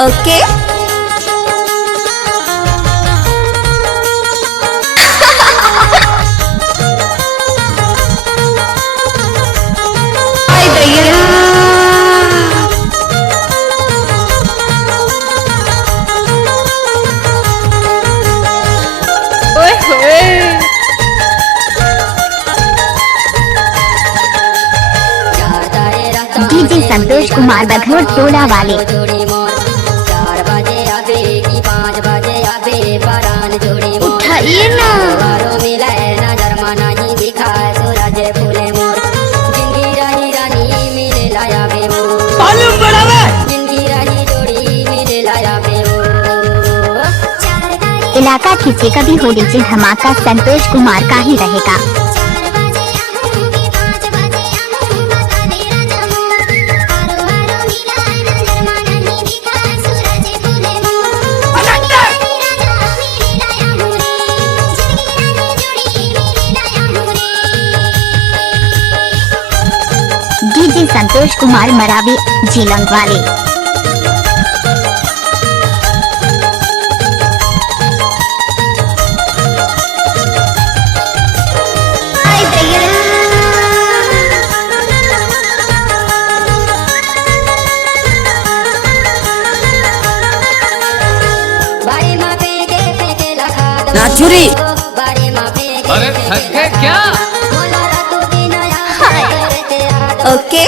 ओके। ओए होए। डीजे संतोष कुमार बघोर टोला वाले। उठाइए ना। मालूम बढ़ावे। इलाका किसी का भी हो, डीजे धमाका संतोष कुमार का ही रहेगा। डीजे संतोष कुमार मरावी जीलंग वाले। नाचुरी। अरे थक गए क्या? Okay.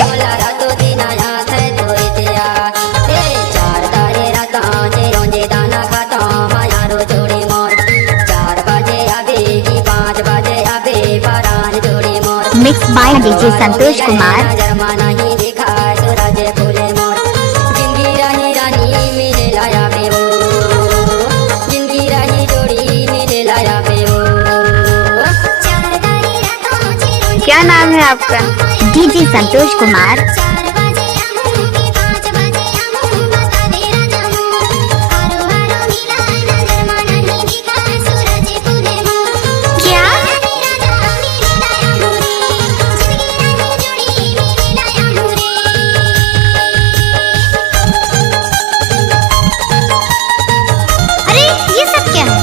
Mix by DJ Santosh Kumar. क्या नाम है आपका? डीजे संतोष कुमार। क्या? अरे ये सब क्या है?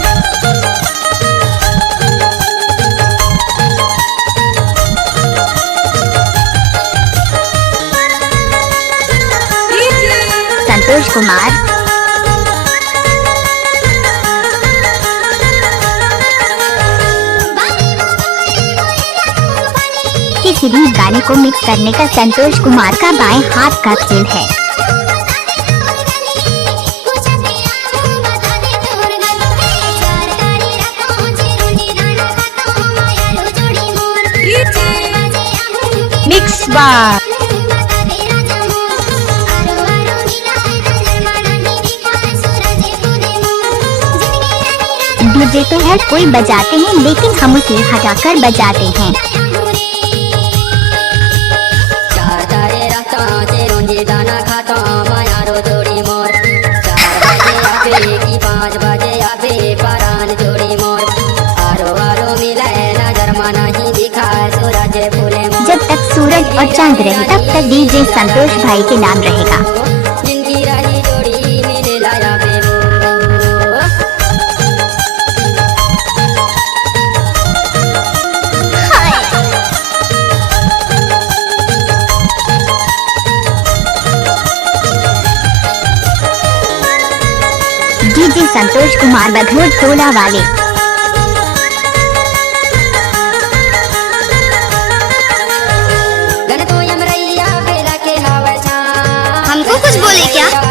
संतोष कुमार। किसी भी गाने को मिक्स करने का संतोष कुमार का बाएं हाथ का खेल है। मिक्स बार। डीजे तो हर कोई बजाते हैं, लेकिन हम उसे हटाकर बजाते हैं। जब तक सूरज और चांद रहे तब तक डीजे संतोष भाई के नाम रहेगा। डीजे संतोष कुमार बघोर टोला वाले। हमको कुछ बोले क्या?